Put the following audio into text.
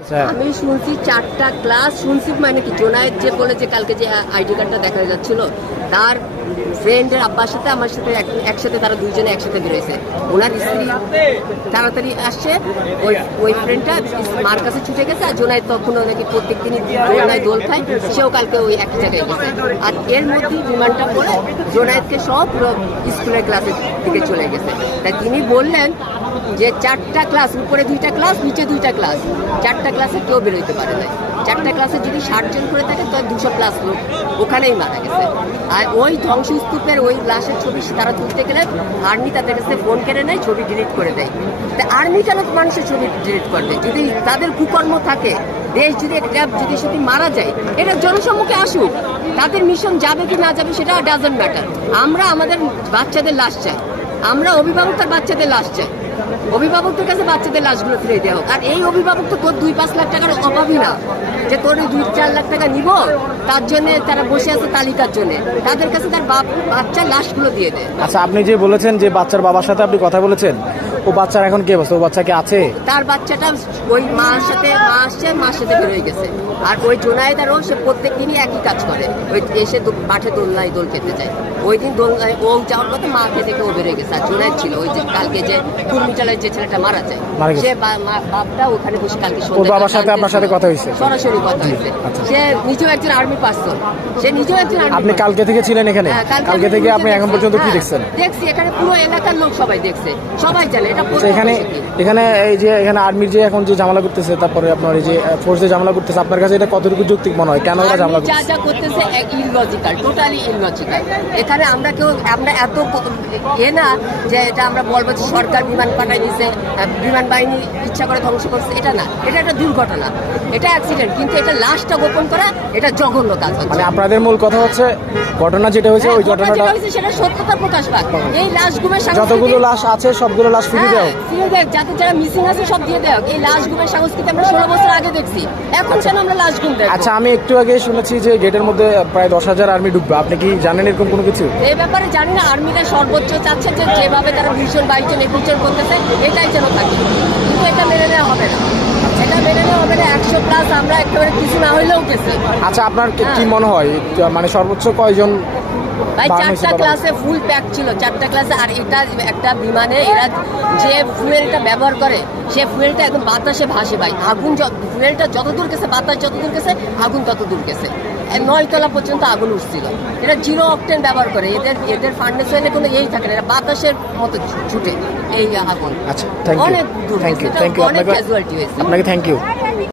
আমি শুনছি 4টা ক্লাস শুনছি, মানে কি জোনায়েদ যে বলে যে কালকে যে আইডি কার্ডটা দেখা যাচ্ছিল তার ফ্রেন্ডের আব্বার সাথে আমার সাথে একসাথে তারা দুইজনে একসাথে বেরোয়েছে। ওনার স্ত্রী তাড়াতাড়ি আসছে, ওই ফ্রেন্ডটা মার কাছে ছুটে গেছে, আর জোনায়েদ তখন নাকি প্রত্যেক দিনই দোলনায় দোল খায়, সেও কালকে ওই একই জায়গায় গেছে। আর এর মধ্যেই বিমানটা পড়ে জোনায়েদকে সব স্কুলের ক্লাসের দিকে চলে গেছে। তাই তিনি বললেন যে 4টা ক্লাস, উপরে 2টা ক্লাস, নিচে 2টা ক্লাস, 4টা ক্লাসে কেউ বেরোইতে পারে না। 4টা ক্লাসে যদি 60 জন করে থাকে তো 200+ লোক ওখানেই মারা গেছে। আর ওই ধ্বংসস্তূপের ওই লাশের ছবি তারা তুলতে গেলে আর্মি তাদের কাছে ফোন কেড়ে নেয়, ছবি ডিলিট করে দেয়। তা আর্মি কেন মানুষের ছবি ডিলিট করবে? যদি তাদের কুকর্ম থাকে, দেশ যদি যদি মারা যায়, এটা জনসম্মুখে আসুক, তাদের মিশন যাবে কি না যাবে সেটা ডাজন্ট ম্যাটার। আমরা আমাদের বাচ্চাদের লাশ চাই, আমরা অভিভাবকদের বাচ্চাদের লাশ চাই, অভিভাবকদের কাছে বাচ্চাদের লাশগুলো ফিরে দেওয়া হোক। আর এই অভিভাবক তো তোর 2-5 লাখ টাকার অভাবই না যে তোর 2-4 লাখ টাকা নিব, তার জন্য তারা বসে আছে তালিকার জন্য, তাদের কাছে তার বাচ্চার লাশগুলো দিয়ে দেয়। আচ্ছা, আপনি যে বলেছেন যে বাচ্চার বাবার সাথে আপনি কথা বলেছেন, ও বাচ্চার এখন কি অবস্থা? ও বাচ্চা কি আছে? তার বাচ্চাটা ওই মার সাথে আসছে, মার সাথে বেরোয় গেছে। আর ওই জোনায়েদ আর ও সে প্রত্যেক দিনই একই কাজ করে, ওই এসে মাঠে দোলনায় দোল খেতে যায়। ওই দিন দোলনায় ও যাওয়ার কথা মাকে দেখে ও বেরোয় গেছে। আর জোনায়েদ ছিল ওই যে কালকে যে কুর্মিটালের যে ছেলেটা মারা যায়, সে বাপটা ওখানে বসে কালকে ওর বাবার সাথে আপনার সাথে কথা হয়েছে? সরাসরি কথা হয়েছে। সে নিজেও একজন আর্মি পার্সন, সে নিজেও একজন আর্মি। আপনি কালকে থেকে ছিলেন এখানে? কালকে থেকে আপনি এখন পর্যন্ত কি দেখছেন? দেখছি এখানে পুরো এলাকার লোক সবাই দেখছে, সবাই জানে এটা। এখানে এই যে এখানে আর্মির যে এখন যে ঝামেলা করতেছে, তারপরে আপনার এই যে ফোর্সে ঝামেলা করতেছে, আপনার কাছে এটা কতটুকু যৌক্তিক মনে হয়? কেন ওরা ঝামেলা করতেছে? যা করতেছে ইললজিক্যাল, টোটালি ইললজিক্যাল। এখানে আমরা এত না যে এটা আমরা বলবো যে সরকার বিমান পাঠাই দিচ্ছে, বিমান বাহিনী ইচ্ছা করে ধ্বংস করছে, এটা না। এটা একটা দুর্ঘটনা, এটা অ্যাক্সিডেন্ট, কিন্তু এটা লাশটা গোপন করা এটা জঘন্য কাজ। মানে আপনাদের মূল কথা হচ্ছে ঘটনা যেটা হয়েছে, ওই ঘটনাটা সেটা সত্যতা প্রকাশ পাক। এই লাশগুলোর যতগুলো লাশ আছে সবগুলো লাশ ফিরে দাও, যাতে যারা মিসিং আছে সব দিয়ে দেয়। এই লাশগুলোর সংস্কৃতি আমরা 16 বছর আগে দেখছি, এখন কেন আমরা লাশ গুম দেখব? আচ্ছা, আমি একটু আগে শুনেছি যে গেটের মধ্যে প্রায় 10,000 আর্মি ঢুকবে, আপনি কি জানেন এরকম কোনো কিছু? এই ব্যাপারে জানি না। আর্মিরা সর্বোচ্চ চাচ্ছে যে যেভাবে তারা 20-22 জন 21 জন করতেছে এটাই যেন থাকে, কিন্তু এটা মেনে নেওয়া হবে না, এটা মেনে নেওয়া হবে না। 100+ আমরা একেবারে কিছু না হইলেও গেছি। আচ্ছা, আপনার কি মনে হয় মানে সর্বোচ্চ কয়জন? ভাই 4টা ক্লাসে ফুল প্যাক ছিল, 4টা ক্লাসে। আর এটা একটা বিমানে এরা যে ফুয়েলটা ব্যবহার করে, সে ফুয়েলটা একদম বাতাসে ভাসে ভাই। আগুন ফুয়েলটা যত দূর গেছে, বাতাস যত দূর গেছে, আগুন তত দূর গেছে। 9 তলা পর্যন্ত আগুন উঠছিল। এরা 0 অক্টেন ব্যবহার করে, এদের ফার্নেস হলে কোনো এই থাকে না, এরা বাতাসের মতো ছুটে এই আগুন। আচ্ছা, অনেক দূর, অনেক ক্যাজুয়ালিটি হয়েছে। আপনাকে থ্যাংক ইউ।